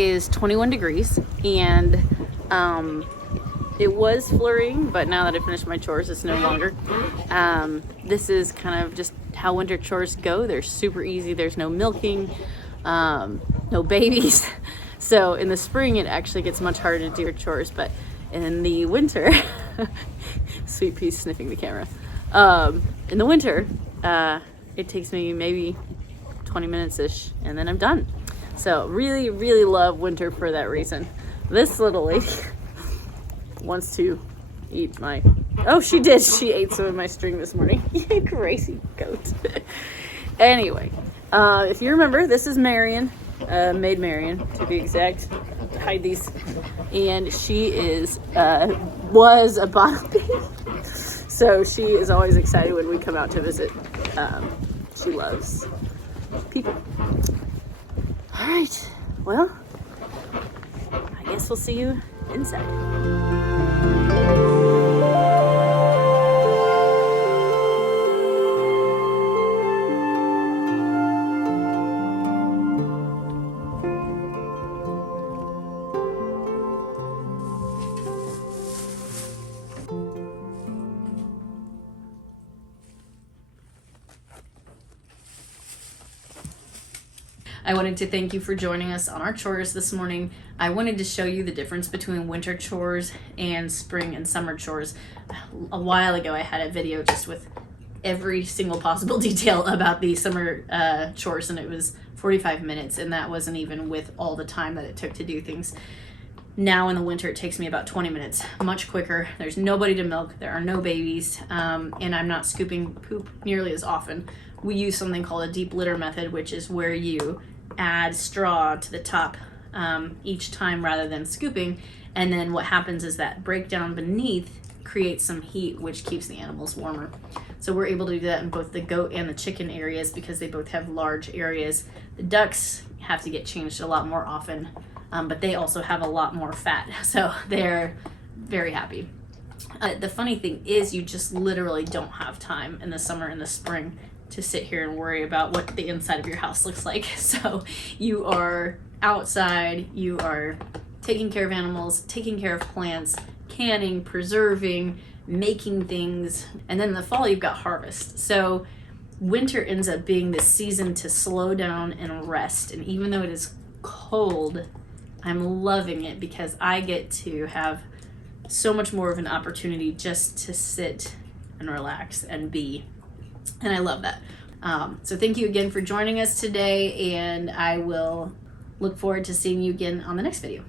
is 21 degrees and it was flurrying, but now that I finished my chores, it's no longer. This is kind of just how winter chores go. They're super easy. There's no milking, no babies. So in the spring, it actually gets much harder to do your chores, but in the winter, Sweet Pea's sniffing the camera. In the winter, it takes me maybe 20 minutes-ish, and then I'm done. So really, really love winter for that reason. This little lady wants to eat my, oh, she did. She ate some of my string this morning. You crazy goat. Anyway, if you remember, this is Marion, Maid Marion to be exact. Hide these. And she was a bottom baby. So she is always excited when we come out to visit. She loves people. All right, well, I guess we'll see you inside. I wanted to thank you for joining us on our chores this morning. I wanted to show you the difference between winter chores and spring and summer chores. A while ago, I had a video just with every single possible detail about the summer chores, and it was 45 minutes, and that wasn't even with all the time that it took to do things. Now in the winter, it takes me about 20 minutes, much quicker. There's nobody to milk, there are no babies, and I'm not scooping poop nearly as often. We use something called a deep litter method, which is where you add straw to the top each time rather than scooping, and then what happens is that breakdown beneath creates some heat, which keeps the animals warmer. So we're able to do that in both the goat and the chicken areas because they both have large areas. The ducks have to get changed a lot more often, but they also have a lot more fat, so they're very happy. The funny thing is you just literally don't have time in the summer and the spring to sit here and worry about what the inside of your house looks like. So you are outside, you are taking care of animals, taking care of plants, canning, preserving, making things, and then in the fall you've got harvest. So winter ends up being the season to slow down and rest, and even though it is cold, I'm loving it because I get to have so much more of an opportunity just to sit and relax and be. And I love that. So thank you again for joining us today, and I will look forward to seeing you again on the next video.